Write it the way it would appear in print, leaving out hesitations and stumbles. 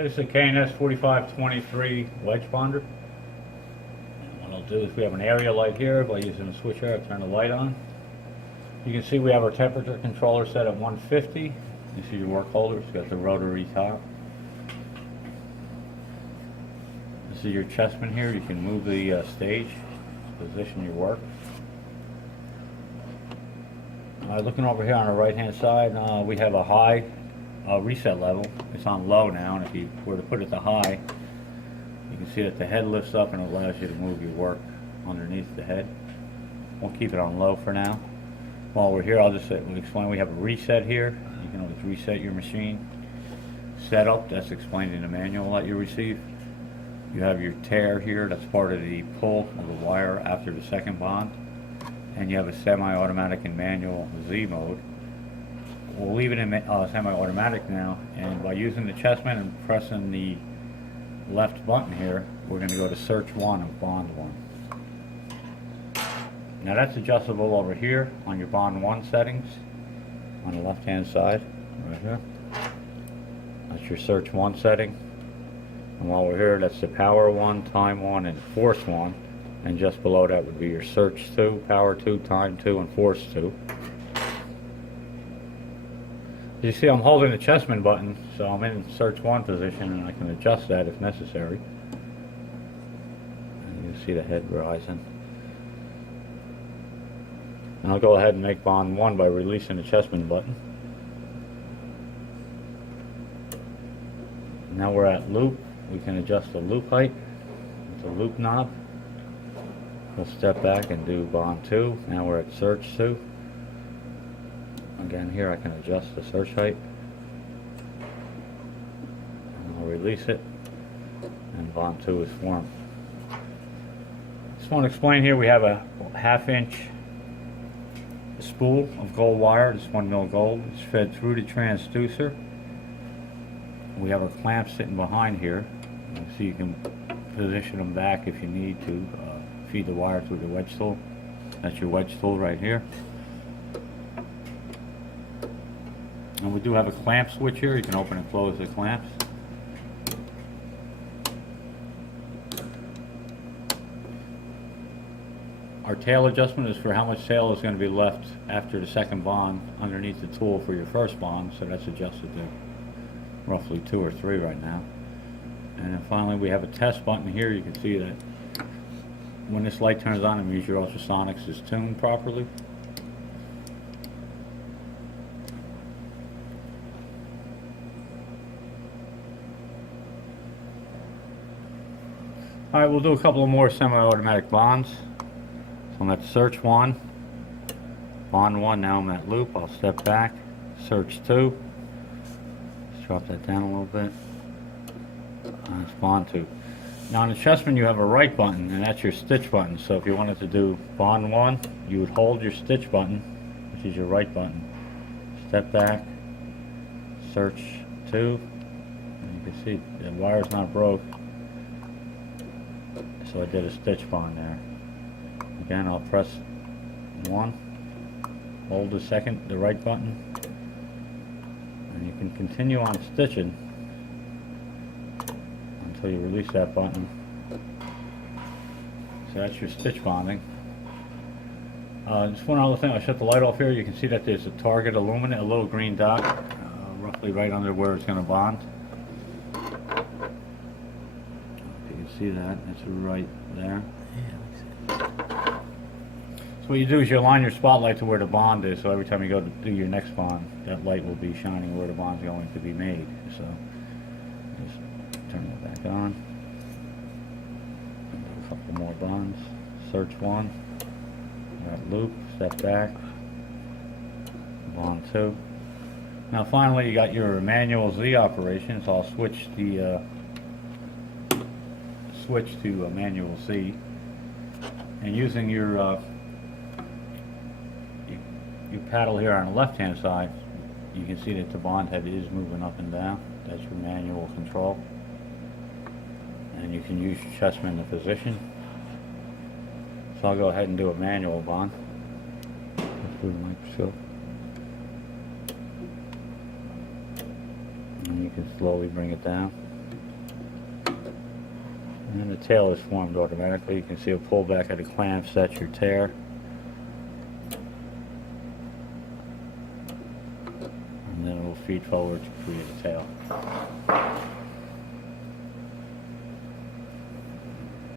Okay, this is a K&S 4523 wedge bonder. And what I'll do is we have an area light here. By using the switch here, I'll turn the light on. You can see we have our temperature controller set at 150. You see your work holder. It's got the rotary top. This is your chessman here. You can move the stage, position your work. Looking over here on the right hand side, we have a high reset level. It's on low now, and if you were to put it to high, you can see that the head lifts up and it allows you to move your work underneath the head. We'll keep it on low for now. While we're here, I'll just explain. We have a reset here. You can always reset your machine. Setup, that's explained in the manual that you receive. You have your tear here, that's part of the pull of the wire after the second bond. And you have a semi-automatic and manual Z mode. We'll leave it in semi-automatic now, and by using the chessman and pressing the left button here, we're going to go to search 1 of bond 1. Now that's adjustable over here on your bond 1 settings on the left hand side, right here. That's your search 1 setting. And while we're here, that's the power 1, time 1, and force 1. And just below that would be your search 2, power 2, time 2, and force 2. As you see, I'm holding the chessman button, so I'm in search 1 position, and I can adjust that if necessary. And you can see the head rising. And I'll go ahead and make bond 1 by releasing the chessman button. Now we're at loop. We can adjust the loop height with the loop knob. We'll step back and do bond 2. Now we're at search 2. Again, here I can adjust the search height. And I'll release it. And bond 2 is formed. Just want to explain here, we have a 1/2 inch spool of gold wire. This 1 mil gold. It's fed through the transducer. We have our clamps sitting behind here. So you can position them back if you need to. Feed the wire through the wedge tool. That's your wedge tool right here. And we do have a clamp switch here. You can open and close the clamps. Our tail adjustment is for how much tail is going to be left after the second bond underneath the tool for your first bond. So that's adjusted to roughly 2 or 3 right now. And then finally we have a test button here. You can see that when this light turns on, it means your ultrasonics is tuned properly. Alright, we'll do a couple of more semi-automatic bonds. So I'm at search 1, bond 1, now I'm at loop. I'll step back, search 2. Let's drop that down a little bit. That's bond 2. Now on the chessman you have a right button, and that's your stitch button. So if you wanted to do bond 1, you would hold your stitch button, which is your right button. Step back, search 2, and you can see the wire's not broke. So I did a stitch bond there. Again, I'll press 1, hold the right button, and you can continue on stitching until you release that button. So that's your stitch bonding. Just one other thing, I'll shut the light off here. You can see that there's a target aluminum, a little green dot, roughly right under where it's going to bond. You can see that, it's right there. So what you do is you align your spotlight to where the bond is, so every time you go to do your next bond, that light will be shining where the bond's going to be made. So just turn it back on. And do a couple more bonds. Search 1. We're at loop. Step back. Bond 2. Now finally you got your manual Z operation, so I'll switch the to manual Z. And using your paddle here on the left hand side, you can see that the bond head is moving up and down. That's your manual control. And you can use your chessman in position. So I'll go ahead and do a manual bond through the microscope. And you can slowly bring it down. And then the tail is formed automatically. You can see a pull back of the clamps, that's your tear. And then it will feed forward to create a tail.